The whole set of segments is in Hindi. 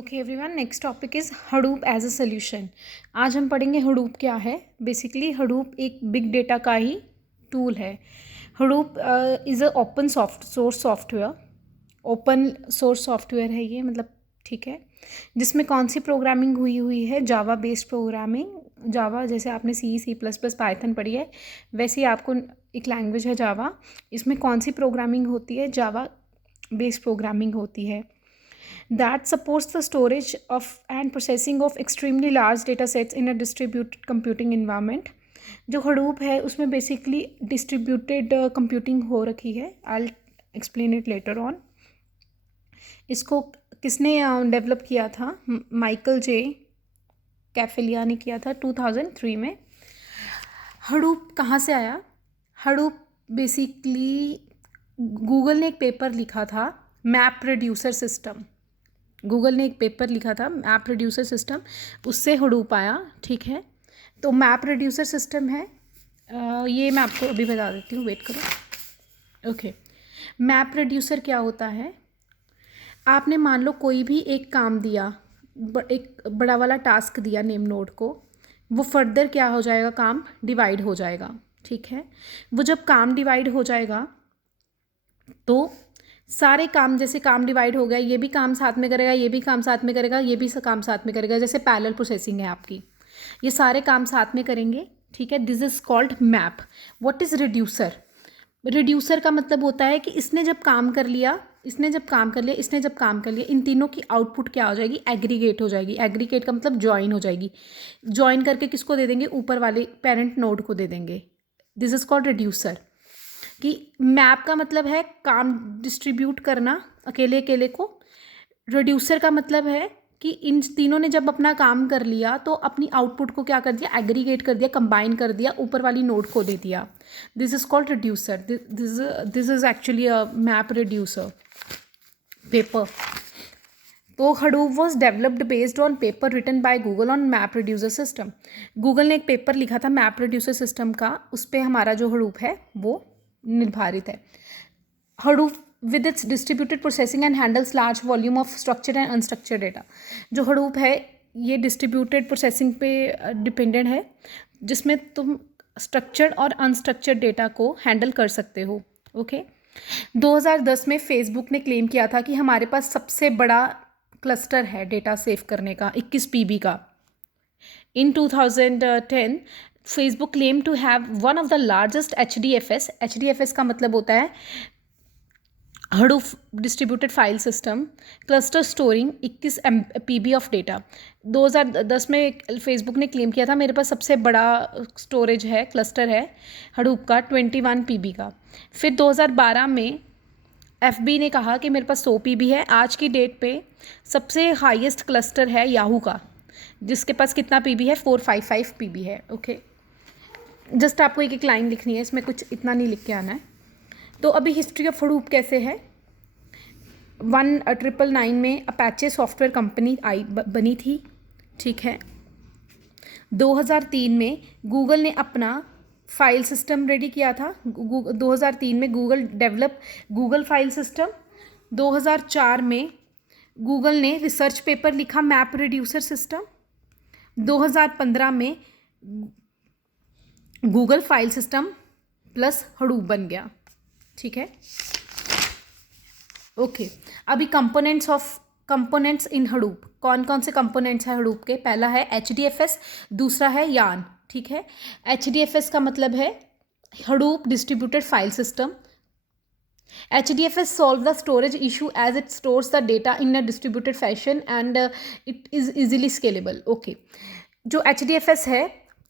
Okay everyone, next topic is Hadoop as a solution. आज हम पढ़ेंगे हडूप क्या है। बेसिकली हडूप एक बिग डेटा का ही टूल है। Hadoop is a open source software. Open source software है ये, मतलब ठीक है, जिसमें कौन सी प्रोग्रामिंग हुई है, जावा बेस्ड प्रोग्रामिंग। जावा जैसे आपने सी प्लस प्लस पाइथन पढ़ी है, वैसे ही आपको एक लैंग्वेज है जावा। इसमें कौन सी प्रोग्रामिंग होती है? जावा बेस्ड प्रोग्रामिंग होती है। That supports the storage of and processing of extremely large data sets in a distributed computing environment। जो हडूप है उसमें बेसिकली डिस्ट्रीब्यूटेड कंप्यूटिंग हो रखी है। I explain it later on. इसको किसने डेवलप किया था? माइकल जे कैफेलिया ने किया था 2003 में। हडूप कहाँ से आया? हडूप बेसिकली गूगल ने एक पेपर लिखा था, मैप रिड्यूसर सिस्टम। गूगल ने एक पेपर लिखा था मैप रिड्यूसर सिस्टम, उससे हडूप आया। ठीक है, तो मैप रिड्यूसर सिस्टम है ये मैं आपको अभी बता देती हूँ, वेट करो। ओके, मैप रिड्यूसर क्या होता है? आपने मान लो कोई भी एक काम दिया, एक बड़ा वाला टास्क दिया नेम नोड को, वो फर्दर क्या हो जाएगा? काम डिवाइड हो जाएगा। ठीक है, वो जब काम डिवाइड हो जाएगा तो सारे काम, जैसे काम डिवाइड हो गया, ये भी काम साथ में करेगा, ये भी काम साथ में करेगा, ये भी काम साथ में करेगा, जैसे पैरेलल प्रोसेसिंग है आपकी, ये सारे काम साथ में करेंगे। ठीक है, this is called map. What is reducer? Reducer का मतलब होता है कि इसने जब काम कर लिया, इसने जब काम कर लिया, इसने जब काम कर लिया, इन तीनों की आउटपुट क्या हो जाएगी? एग्रीगेट हो जाएगी। एग्रीगेट का मतलब ज्वाइन हो जाएगी। ज्वाइन करके किसको दे देंगे? ऊपर वाले पेरेंट नोड को दे देंगे। This is called reducer. कि मैप का मतलब है काम डिस्ट्रीब्यूट करना अकेले अकेले को। रिड्यूसर का मतलब है कि इन तीनों ने जब अपना काम कर लिया तो अपनी आउटपुट को क्या कर दिया? एग्रीगेट कर दिया, कंबाइन कर दिया, ऊपर वाली नोड को दे दिया। This is called reducer. This is actually a map reducer paper. तो Hadoop was developed based on paper written by Google on map reducer system. Google ने एक पेपर लिखा था मैप रिड्यूसर सिस्टम का, उस पर हमारा जो हडूप है वो निर्धारित है। Hadoop with its distributed processing and handles large volume of structured and unstructured data. जो हडूप है ये डिस्ट्रीब्यूटेड प्रोसेसिंग पे डिपेंडेंट है, जिसमें तुम स्ट्रक्चर्ड और अनस्ट्रक्चर्ड डेटा को हैंडल कर सकते हो। ओके, 2010 में फेसबुक ने क्लेम किया था कि हमारे पास सबसे बड़ा क्लस्टर है डेटा सेव करने का, 21 पीबी का। In 2010 Facebook claim to have one of the largest HDFS। HDFS का मतलब होता है Hadoop distributed file system cluster storing 21 PB of data. 2010 में फेसबुक ने क्लेम किया था मेरे पास सबसे बड़ा स्टोरेज है, क्लस्टर है हडूप का 21 पीबी का। फिर 2012 में FB ने कहा कि मेरे पास 100 पीबी है। आज की डेट पे सबसे हाईएस्ट क्लस्टर है याहू का, जिसके पास कितना पीबी है? 455 पीबी है। ओके, जस्ट आपको एक एक लाइन लिखनी है, इसमें कुछ इतना नहीं लिख के आना है। तो अभी हिस्ट्री ऑफ हडूप कैसे है? 1999 में अपाचे सॉफ्टवेयर कंपनी बनी थी। ठीक है, 2003 में गूगल ने अपना फाइल सिस्टम रेडी किया था। 2003 में Google develop Google file system. 2004 में गूगल ने रिसर्च पेपर लिखा मैप रिड्यूसर सिस्टम। 2015 में Google file system plus Hadoop बन गया। ठीक है, ओके। अभी कंपोनेंट्स इन हडूप, कौन कौन से कंपोनेंट्स हैं हडूप के? पहला है HDFS, दूसरा है यान। ठीक है, HDFS का मतलब है Hadoop distributed file system. HDFS solve the storage issue as it stores the data in a distributed fashion and it is easily scalable। Okay, जो HDFS है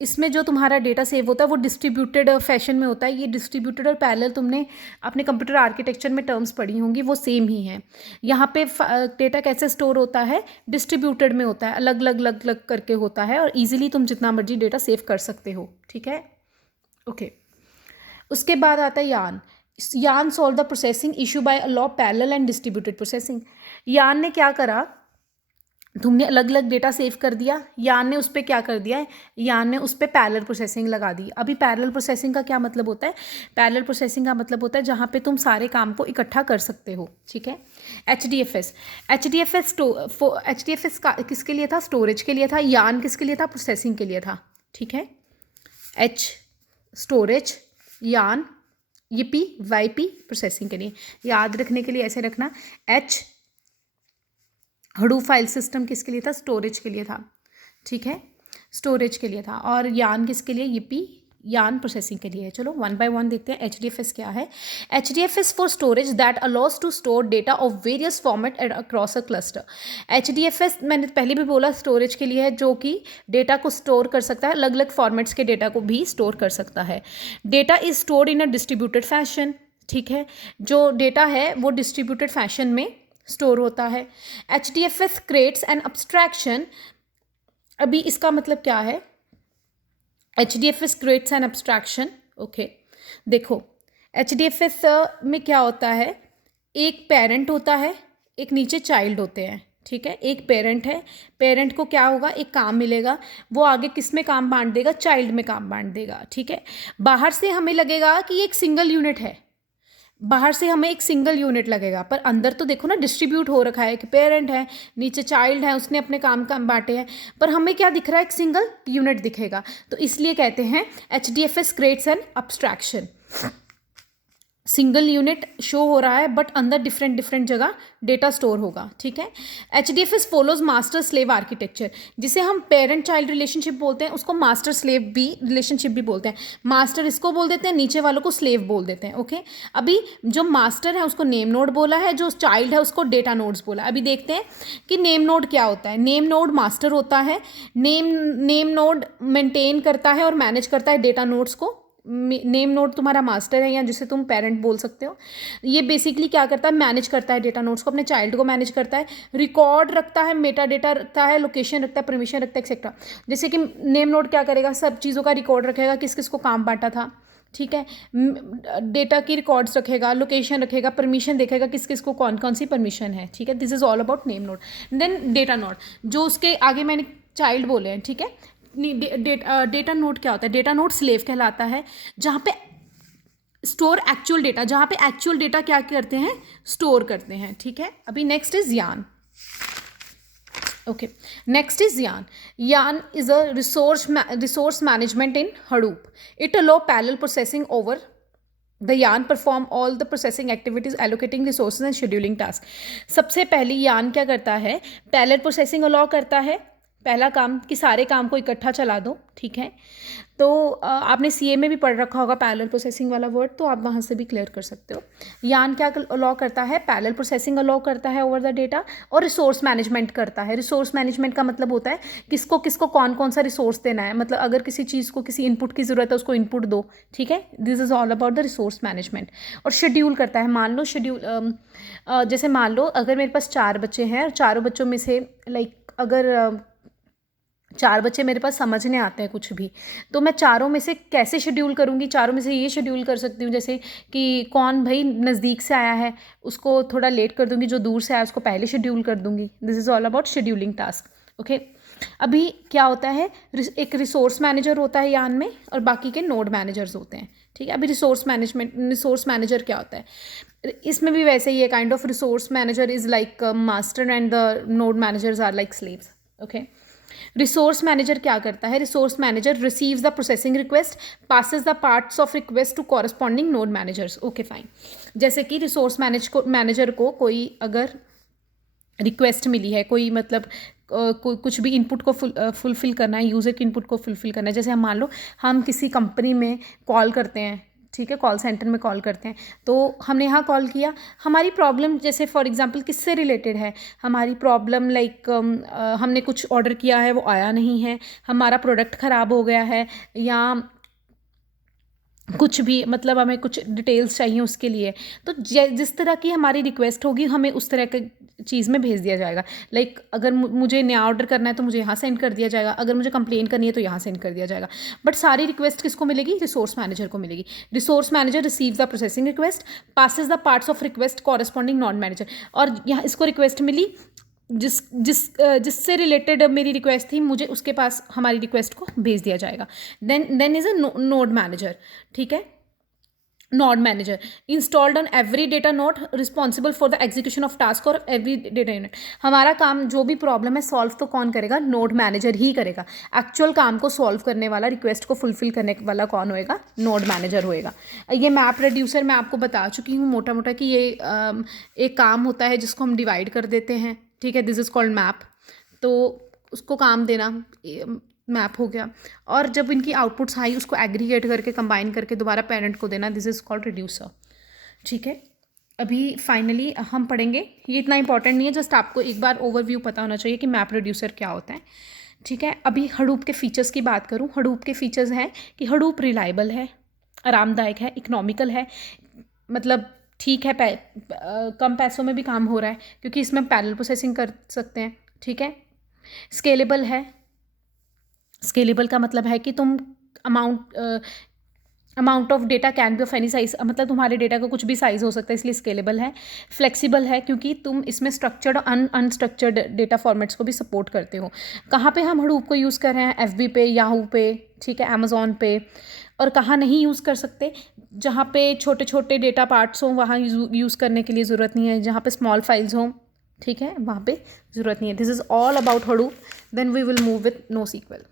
इसमें जो तुम्हारा डेटा सेव होता है वो डिस्ट्रीब्यूटेड फैशन में होता है। ये डिस्ट्रीब्यूटेड और पैरेलल तुमने अपने कंप्यूटर आर्किटेक्चर में टर्म्स पढ़ी होंगी, वो सेम ही है। यहाँ पे डेटा कैसे स्टोर होता है? डिस्ट्रीब्यूटेड में होता है, अलग अलग अलग अलग करके होता है, और ईजिली तुम जितना मर्जी डेटा सेव कर सकते हो। ठीक है, ओके। उसके बाद आता है यान। यान solve the processing issue by law parallel and distributed processing. यान ने क्या करा? तुमने अलग अलग डेटा सेव कर दिया, यान ने उस पर क्या कर दिया है? यान ने उस पर पैरेलल प्रोसेसिंग लगा दी। अभी पैरेलल प्रोसेसिंग का क्या मतलब होता है? पैरेलल प्रोसेसिंग का मतलब होता है जहाँ पे तुम सारे काम को इकट्ठा कर सकते हो। ठीक है, HDFS, HDFS का किसके लिए था? स्टोरेज के लिए था। यान किसके लिए था? प्रोसेसिंग के लिए था। ठीक है, H स्टोरेज, यान, ये P, YP प्रोसेसिंग के लिए। याद रखने के लिए ऐसे रखना, H हडूप फाइल सिस्टम किसके लिए था? स्टोरेज के लिए था। ठीक है, स्टोरेज के लिए था। और यान किसके लिए? ये P यान प्रोसेसिंग के लिए है। चलो वन बाय वन देखते हैं HDFS क्या है। HDFS for storage that allows to store data of various format across a cluster. HDFS मैंने पहले भी बोला स्टोरेज के लिए है, जो कि डेटा को स्टोर कर सकता है, अलग अलग फॉर्मेट्स के डेटा को भी स्टोर कर सकता है। Data is stored in a distributed fashion. ठीक है, जो डेटा है वो डिस्ट्रीब्यूटेड फैशन में स्टोर होता है। HDFS creates an abstraction. अभी इसका मतलब क्या है? HDFS creates an abstraction. Okay, देखो HDFS में क्या होता है, एक पेरेंट होता है, एक नीचे चाइल्ड होते हैं। ठीक है, एक पेरेंट है, पेरेंट को क्या होगा? एक काम मिलेगा, वो आगे किस में काम बांट देगा? चाइल्ड में काम बांट देगा। ठीक है, बाहर से हमें लगेगा कि ये एक सिंगल यूनिट है, बाहर से हमें एक सिंगल यूनिट लगेगा, पर अंदर तो देखो ना डिस्ट्रीब्यूट हो रखा है कि पेरेंट है, नीचे चाइल्ड है, उसने अपने काम बांटे हैं, पर हमें क्या दिख रहा है? एक सिंगल यूनिट दिखेगा। तो इसलिए कहते हैं HDFS creates an abstraction. Single unit show हो रहा है बट अंदर डिफरेंट डिफरेंट जगह डेटा स्टोर होगा। ठीक है, HDFS follows master slave architecture, जिसे हम पेरेंट चाइल्ड रिलेशनशिप बोलते हैं, उसको मास्टर स्लेव भी रिलेशनशिप भी बोलते हैं। मास्टर इसको बोल देते हैं, नीचे वालों को स्लेव बोल देते हैं। ओके, अभी जो मास्टर है उसको नेम नोड बोला है, जो चाइल्ड है उसको डेटा नोड्स बोला। अभी देखते हैं कि नेम नोड क्या होता है। नेम नोड मास्टर होता है, नेम नोड मेंटेन करता है और मैनेज करता है डेटा नोड्स को। नेम नोड तुम्हारा मास्टर है या जिसे तुम पेरेंट बोल सकते हो। ये बेसिकली क्या करता है? मैनेज करता है डेटा नोड्स को, अपने चाइल्ड को मैनेज करता है, रिकॉर्ड रखता है, मेटा डेटा रखता है, लोकेशन रखता है, परमिशन रखता है, एक्सेट्रा। जैसे कि नेम नोड क्या करेगा? सब चीज़ों का रिकॉर्ड रखेगा, किस किस को काम बांटा था। ठीक है, डेटा की रिकॉर्ड्स रखेगा, लोकेशन रखेगा, परमिशन देखेगा किस किस को कौन कौन सी परमिशन है। ठीक है, this is all about name node. Then data node, जो उसके आगे मैंने चाइल्ड बोले हैं। ठीक है, डेटा नोड क्या होता है? डेटा नोड स्लेव कहलाता है, जहाँ पे स्टोर एक्चुअल डेटा, जहाँ पे एक्चुअल डेटा क्या करते हैं? स्टोर करते हैं। ठीक है, अभी next is YARN. Okay, next is YARN. YARN is a resource management in Hadoop. It allow parallel processing over the YARN perform all the processing activities, allocating resources and scheduling task. सबसे पहले यान क्या करता है? पैरेलल प्रोसेसिंग अलाउ करता है। पहला काम कि सारे काम को इकट्ठा चला दो। ठीक है, तो आपने CA में भी पढ़ रखा होगा पैरेलल प्रोसेसिंग वाला वर्ड, तो आप वहाँ से भी क्लियर कर सकते हो। यान क्या अलाउ करता है? पैरेलल प्रोसेसिंग अलाउ करता है ओवर द डेटा, और रिसोर्स मैनेजमेंट करता है। रिसोर्स मैनेजमेंट का मतलब होता है किसको किसको कौन कौन सा रिसोर्स देना है, मतलब अगर किसी चीज़ को किसी इनपुट की ज़रूरत है उसको इनपुट दो। ठीक है, this is all about the resource management. और शेड्यूल करता है। मान लो शेड्यूल, जैसे मान लो अगर मेरे पास 4 बच्चे हैं और चारों बच्चों में से अगर 4 बच्चे मेरे पास समझने आते हैं कुछ भी, तो मैं चारों में से कैसे शेड्यूल करूँगी? चारों में से ये शेड्यूल कर सकती हूँ जैसे कि कौन भाई नज़दीक से आया है उसको थोड़ा लेट कर दूँगी, जो दूर से आया उसको पहले शेड्यूल कर दूँगी। This is all about scheduling task. Okay, अभी क्या होता है? एक रिसोर्स मैनेजर होता है यान में और बाकी के नोड मैनेजर्स होते हैं। ठीक है, अभी रिसोर्स मैनेजर क्या होता है? इसमें भी वैसे ही है, kind of resource manager is like master and the node managers are like slaves. Okay, resource manager क्या करता है? Resource manager receives the processing request, passes the parts of request to corresponding node managers. Okay fine, जैसे कि रिसोर्स मैनेजर को कोई अगर रिक्वेस्ट मिली है, कोई मतलब कोई कुछ भी इनपुट को फुलफिल करना है, यूज़र के इनपुट को फुलफिल करना है। जैसे हम मान लो हम किसी कंपनी में कॉल करते हैं, ठीक है, कॉल सेंटर में कॉल करते हैं, तो हमने यहाँ कॉल किया, हमारी प्रॉब्लम जैसे फॉर एग्जांपल किससे रिलेटेड है? हमारी प्रॉब्लम लाइक हमने कुछ ऑर्डर किया है वो आया नहीं है, हमारा प्रोडक्ट ख़राब हो गया है, या कुछ भी, मतलब हमें कुछ डिटेल्स चाहिए उसके लिए। तो जिस तरह की हमारी रिक्वेस्ट होगी हमें उस तरह के चीज़ में भेज दिया जाएगा। लाइक अगर मुझे नया ऑर्डर करना है तो मुझे यहाँ सेंड कर दिया जाएगा, अगर मुझे कंप्लेन करनी है तो यहाँ सेंड कर दिया जाएगा। बट सारी रिक्वेस्ट किसको मिलेगी? रिसोर्स मैनेजर को मिलेगी। Resource manager receives the processing request, passes the parts of request corresponding non manager. और यहाँ इसको रिक्वेस्ट मिली जिससे रिलेटेड मेरी रिक्वेस्ट थी, मुझे उसके पास हमारी रिक्वेस्ट को भेज दिया जाएगा। Then is a node manager. ठीक है, node manager installed on every data node responsible for the execution of task और एवरी डेटा यूनिट। हमारा काम जो भी प्रॉब्लम है सॉल्व तो कौन करेगा, नोड मैनेजर ही करेगा। एक्चुअल काम को सॉल्व करने वाला, रिक्वेस्ट को फुलफिल करने वाला कौन होएगा, नोड मैनेजर होएगा। ये मैप रिड्यूसर मैं आपको बता चुकी हूँ मोटा मोटा कि ये एक काम होता है जिसको हम डिवाइड कर देते हैं, ठीक है, दिस इज़ कॉल्ड मैप। तो उसको काम देना मैप हो गया, और जब इनकी आउटपुट्स आई उसको एग्रीगेट करके कंबाइन करके दोबारा पेरेंट को देना, दिस इज़ कॉल्ड रिड्यूसर। ठीक है, अभी फाइनली हम पढ़ेंगे, ये इतना इंपॉर्टेंट नहीं है, जस्ट आपको एक बार ओवरव्यू पता होना चाहिए कि मैप रिड्यूसर क्या होता है। ठीक है, अभी हडूप के फीचर्स की बात करूँ, हडूप के फीचर्स हैं कि हडूप रिलायबल है, आरामदायक है, इकोनॉमिकल है, मतलब ठीक है, कम पैसों में भी काम हो रहा है क्योंकि इसमें पैरेलल प्रोसेसिंग कर सकते हैं। ठीक है, स्केलेबल है, स्केलेबल का मतलब है कि तुम amount of data can be of any size, मतलब तुम्हारे डेटा का कुछ भी साइज हो सकता है, इसलिए स्केलेबल है। फ्लेक्सिबल है क्योंकि तुम इसमें स्ट्रक्चर्ड और अनस्ट्रक्चर्ड डेटा फॉर्मेट्स को भी सपोर्ट करते हो। कहाँ पे हम हडूप को यूज़ कर रहे हैं, एफबी पे, याहू पे, ठीक है, अमेजोन पे। और कहाँ नहीं यूज़ कर सकते, जहाँ पे छोटे छोटे डेटा पार्ट्स हों वहाँ यूज़ करने के लिए ज़रूरत नहीं है, जहाँ पे स्मॉल फाइल्स हों, ठीक है, वहाँ पे ज़रूरत नहीं है। This is all about Hadoop, then we will move with NoSQL।